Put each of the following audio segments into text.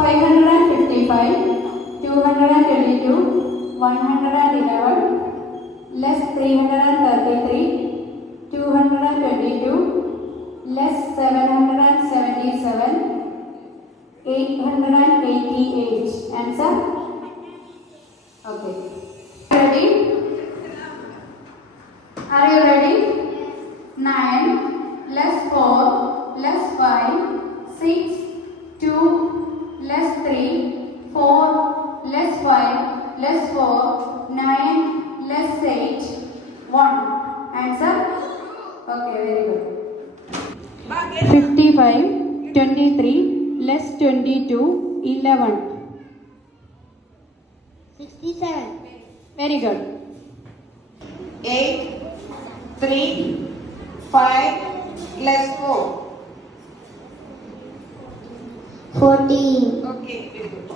555, 222, 111, less 333, 222, less 777, 888. Answer? Okay. Ready? Are you ready? 9 less 4 less 5, 6, 2 less 3, 4 less 5 less 4, 9 less 8, 1. Answer? Okay, very good. 55, 23 less 22, 11. 67. Very good. 8, 3, 5 less 4. 14. Okay, very good.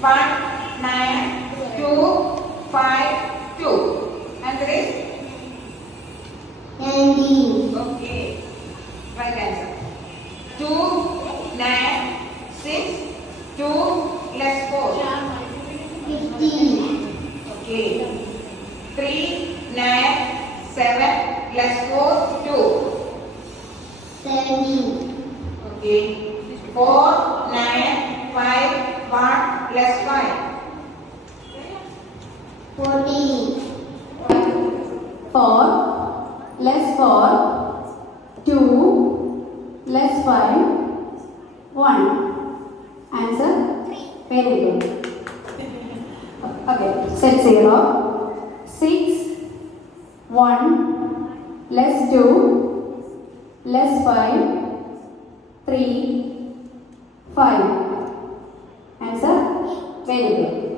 1, 9, 2, 5, 2. Answer is? 19. Okay. Right answer. 2, 9, 6, 2 less 4. 15. Okay. 3, 9, 7 less 4, 2. 17. Okay. 4, 9, 5, 1 less 5. 14. 4 less 4, 2 less 5, 1. Answer? Very good. Okay, set 0. 6, 1 less 2 less 5, 3, 5. Answer? Very good.